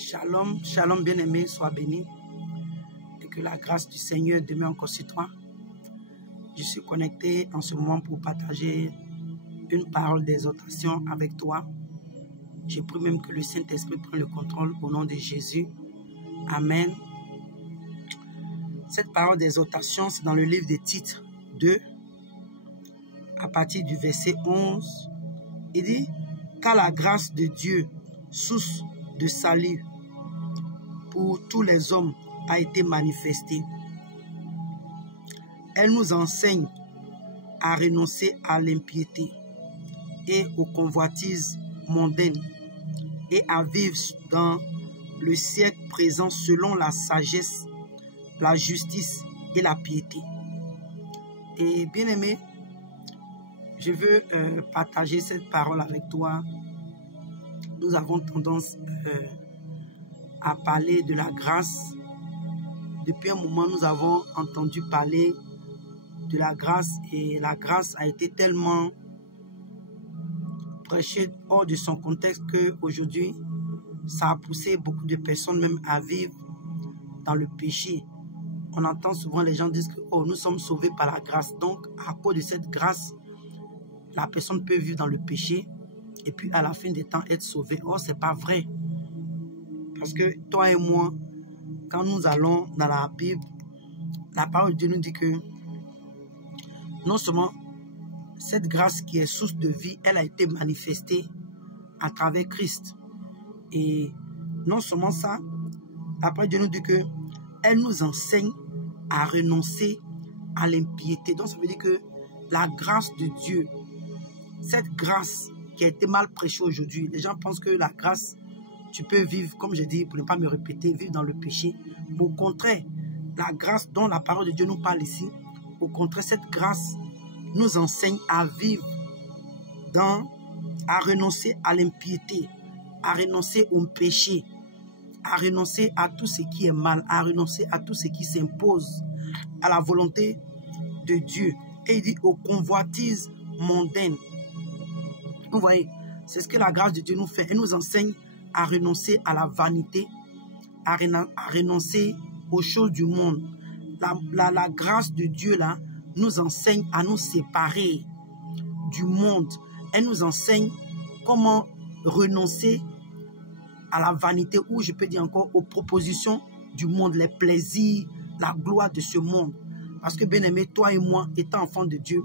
Shalom, shalom bien-aimé, sois béni et que la grâce du Seigneur demeure encore sur toi. Je suis connecté en ce moment pour partager une parole d'exhortation avec toi. Je prie même que le Saint-Esprit prenne le contrôle au nom de Jésus. Amen. Cette parole d'exhortation, c'est dans le livre des Titres 2, à partir du verset 11. Il dit, « Car la grâce de Dieu, source de salut pour tous les hommes, a été manifestée. Elle nous enseigne à renoncer à l'impiété et aux convoitises mondaines et à vivre dans le siècle présent selon la sagesse, la justice et la piété. » Et bien aimé, je veux partager cette parole avec toi. Nous avons tendance à parler de la grâce. Depuis un moment, nous avons entendu parler de la grâce et la grâce a été tellement prêchée hors de son contexte qu'aujourd'hui, ça a poussé beaucoup de personnes même à vivre dans le péché. On entend souvent les gens dire que oh, nous sommes sauvés par la grâce. Donc, à cause de cette grâce, la personne peut vivre dans le péché et puis à la fin des temps être sauvée. Oh, c'est pas vrai. Parce que toi et moi, quand nous allons dans la Bible, la parole de Dieu nous dit que non seulement cette grâce qui est source de vie, elle a été manifestée à travers Christ. Et non seulement ça, après Dieu nous dit que elle nous enseigne à renoncer à l'impiété. Donc ça veut dire que la grâce de Dieu, cette grâce qui a été mal prêchée aujourd'hui, les gens pensent que la grâce, tu peux vivre, comme je dis, pour ne pas me répéter, vivre dans le péché. Au contraire, la grâce dont la parole de Dieu nous parle ici, au contraire, cette grâce nous enseigne à vivre à renoncer à l'impiété, à renoncer au péché, à renoncer à tout ce qui est mal, à renoncer à tout ce qui s'impose à la volonté de Dieu. Et il dit aux convoitises mondaines. Vous voyez, c'est ce que la grâce de Dieu nous fait. Elle nous enseigne à renoncer à la vanité, à renoncer aux choses du monde. La grâce de Dieu là nous enseigne à nous séparer du monde. Elle nous enseigne comment renoncer à la vanité, ou je peux dire encore aux propositions du monde, les plaisirs, la gloire de ce monde. Parce que bien aimé, toi et moi, étant enfants de Dieu,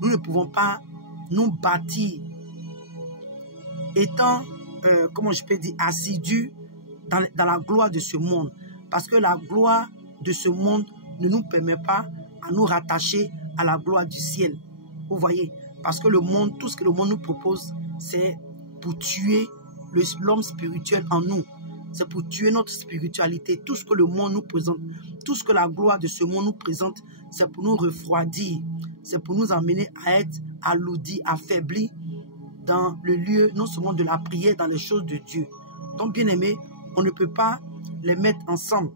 nous ne pouvons pas nous bâtir étant comment je peux dire, assidus dans la gloire de ce monde. Parce que la gloire de ce monde ne nous permet pas à nous rattacher à la gloire du ciel. Vous voyez, parce que le monde, tout ce que le monde nous propose, c'est pour tuer l'homme spirituel en nous. C'est pour tuer notre spiritualité. Tout ce que le monde nous présente, tout ce que la gloire de ce monde nous présente, c'est pour nous refroidir. C'est pour nous amener à être alourdis, affaiblis dans le lieu, non seulement de la prière, dans les choses de Dieu. Donc, bien aimé, on ne peut pas les mettre ensemble.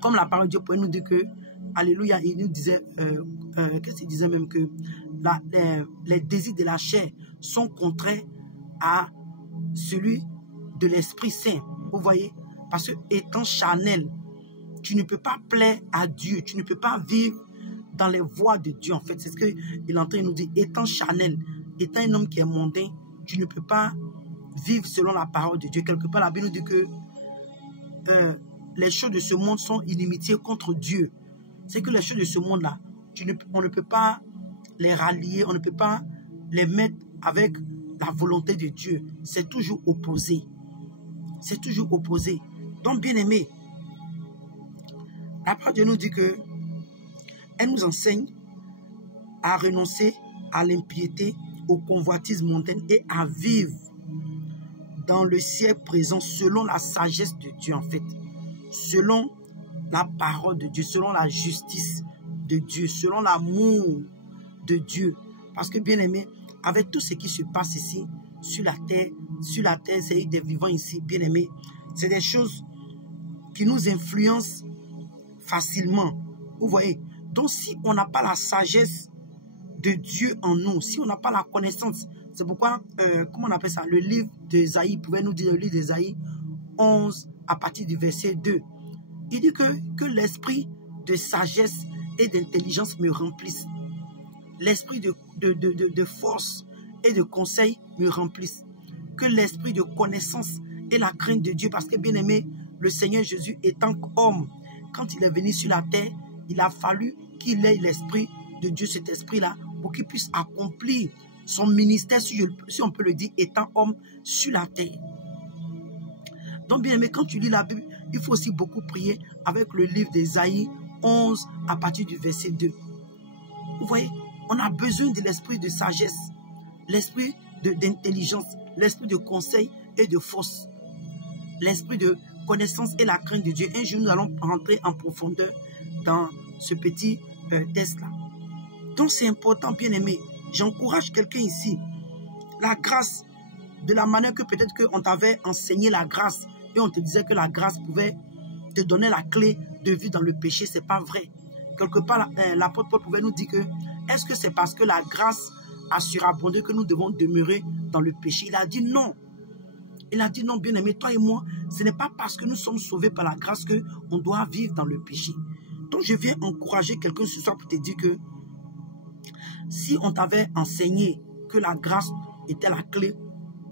Comme la parole de Dieu pourrait nous dire que, alléluia, il nous disait, qu'est-ce qu'il disait même que les désirs de la chair sont contraires à celui de l'Esprit Saint. Vous voyez? Parce que étant charnel, tu ne peux pas plaire à Dieu, tu ne peux pas vivre dans les voies de Dieu. En fait, c'est ce qu'il est en train de nous dire. Étant charnel, étant un homme qui est mondain, tu ne peux pas vivre selon la parole de Dieu. Quelque part, la Bible nous dit que les choses de ce monde sont inimitié contre Dieu. C'est que les choses de ce monde-là, on ne peut pas les rallier, on ne peut pas les mettre avec la volonté de Dieu. C'est toujours opposé. C'est toujours opposé. Donc, bien aimé, la parole de Dieu nous dit que elle nous enseigne à renoncer à l'impiété, aux convoitises mondaines et à vivre dans le siècle présent selon la sagesse de Dieu en fait, selon la parole de Dieu, selon la justice de Dieu, selon l'amour de Dieu. Parce que bien aimé, avec tout ce qui se passe ici, sur la terre, c'est des vivants ici, bien aimé, c'est des choses qui nous influencent facilement. Vous voyez, donc si on n'a pas la sagesse de Dieu en nous, si on n'a pas la connaissance, c'est pourquoi, comment on appelle ça, le livre d'Ésaïe pouvait nous dire, le livre d'Ésaïe, 11 à partir du verset 2. Il dit que l'esprit de sagesse et d'intelligence me remplisse. L'esprit de force et de conseil me remplisse. Que l'esprit de connaissance et la crainte de Dieu, parce que bien aimé, le Seigneur Jésus étant homme, quand il est venu sur la terre, il a fallu qu'il ait l'esprit de Dieu, cet esprit-là, pour qu'il puisse accomplir son ministère, si on peut le dire, étant homme sur la terre. Donc bien aimé, quand tu lis la Bible, il faut aussi beaucoup prier avec le livre d'Ésaïe 11 à partir du verset 2. Vous voyez, on a besoin de l'esprit de sagesse, l'esprit d'intelligence, l'esprit de conseil et de force, l'esprit de connaissance et la crainte de Dieu. Un jour, nous allons rentrer en profondeur dans ce petit test-là. Donc, c'est important, bien aimé. J'encourage quelqu'un ici. La grâce, de la manière que peut-être qu'on t'avait enseigné la grâce et on te disait que la grâce pouvait te donner la clé de vie dans le péché, c'est pas vrai. Quelque part, l'apôtre Paul pouvait nous dire que est-ce que c'est parce que la grâce a surabondé que nous devons demeurer dans le péché? Il a dit non. Il a dit non, bien aimé, toi et moi, ce n'est pas parce que nous sommes sauvés par la grâce qu'on doit vivre dans le péché. Donc je viens encourager quelqu'un ce soir pour te dire que si on t'avait enseigné que la grâce était la clé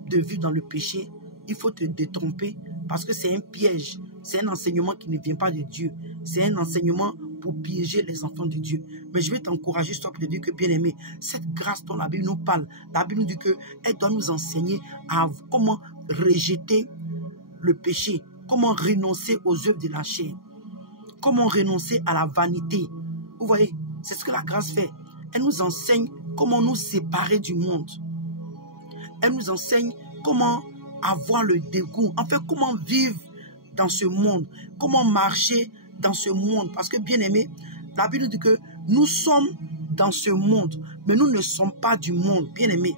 de vivre dans le péché, il faut te détromper parce que c'est un piège. C'est un enseignement qui ne vient pas de Dieu. C'est un enseignement pour piéger les enfants de Dieu. Mais je vais t'encourager pour te dire que, bien aimé, cette grâce dont la Bible nous parle, la Bible nous dit qu'elle doit nous enseigner à comment rejeter le péché, comment renoncer aux œuvres de la chair, comment renoncer à la vanité. Vous voyez, c'est ce que la grâce fait. Elle nous enseigne comment nous séparer du monde. Elle nous enseigne comment avoir le dégoût. En fait, comment vivre dans ce monde. Comment marcher dans ce monde. Parce que, bien aimé, la Bible dit que nous sommes dans ce monde, mais nous ne sommes pas du monde, bien aimé.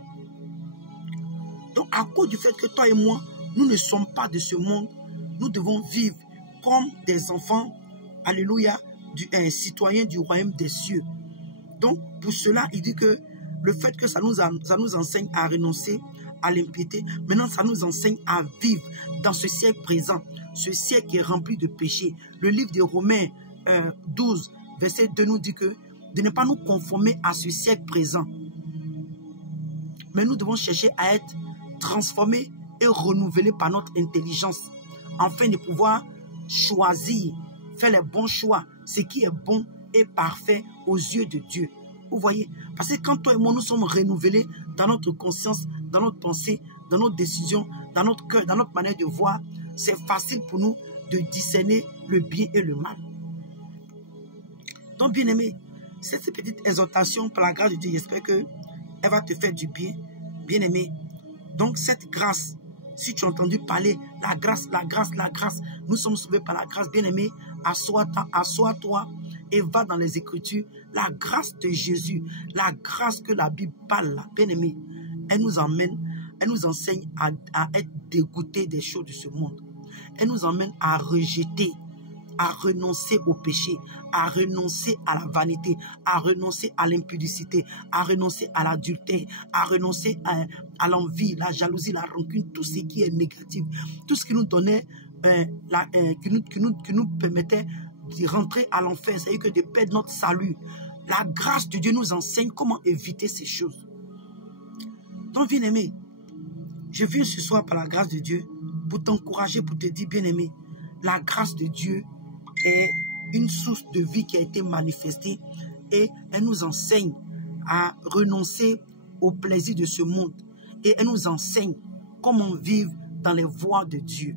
Donc, à cause du fait que toi et moi, nous ne sommes pas de ce monde, nous devons vivre comme des enfants, alléluia, citoyens du royaume des cieux. Donc, pour cela, il dit que le fait que ça nous enseigne à renoncer à l'impiété, maintenant, ça nous enseigne à vivre dans ce siècle présent, ce siècle qui est rempli de péchés. Le livre de Romains 12, verset 2 nous dit que de ne pas nous conformer à ce siècle présent. Mais nous devons chercher à être transformés et renouvelés par notre intelligence, afin de pouvoir choisir, faire les bons choix, ce qui est bon et parfait aux yeux de Dieu. Vous voyez, parce que quand toi et moi nous sommes renouvelés dans notre conscience, dans notre pensée, dans notre décision, dans notre cœur, dans notre manière de voir, c'est facile pour nous de discerner le bien et le mal. Donc, bien aimé, cette petite exhortation par la grâce de Dieu, j'espère qu'elle va te faire du bien, bien aimé. Donc, cette grâce, si tu as entendu parler, la grâce, la grâce, la grâce, nous sommes sauvés par la grâce, bien aimé, assois-toi et va dans les Écritures. La grâce de Jésus, la grâce que la Bible parle, bien aimé, elle nous emmène, elle nous enseigne à être dégoûtés des choses de ce monde. Elle nous emmène à rejeter, à renoncer au péché, à renoncer à la vanité, à renoncer à l'impudicité, à renoncer à l'adultère, à renoncer à l'envie, la jalousie, la rancune, tout ce qui est négatif, tout ce qui nous donnait, qui nous permettait de rentrer à l'enfer, c'est-à-dire que de perdre notre salut. La grâce de Dieu nous enseigne comment éviter ces choses. Donc, bien-aimé, je viens ce soir par la grâce de Dieu pour t'encourager, pour te dire, bien-aimé, la grâce de Dieu est une source de vie qui a été manifestée et elle nous enseigne à renoncer au plaisir de ce monde et elle nous enseigne comment vivre dans les voies de Dieu.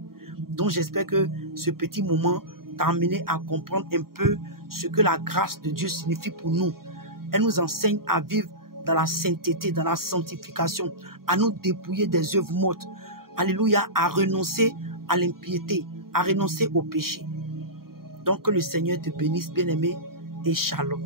Donc, j'espère que ce petit moment t'a amené à comprendre un peu ce que la grâce de Dieu signifie pour nous. Elle nous enseigne à vivre dans la sainteté, dans la sanctification, à nous dépouiller des œuvres mortes. Alléluia, à renoncer à l'impiété, à renoncer au péché. Donc que le Seigneur te bénisse, bien-aimé, et shalom.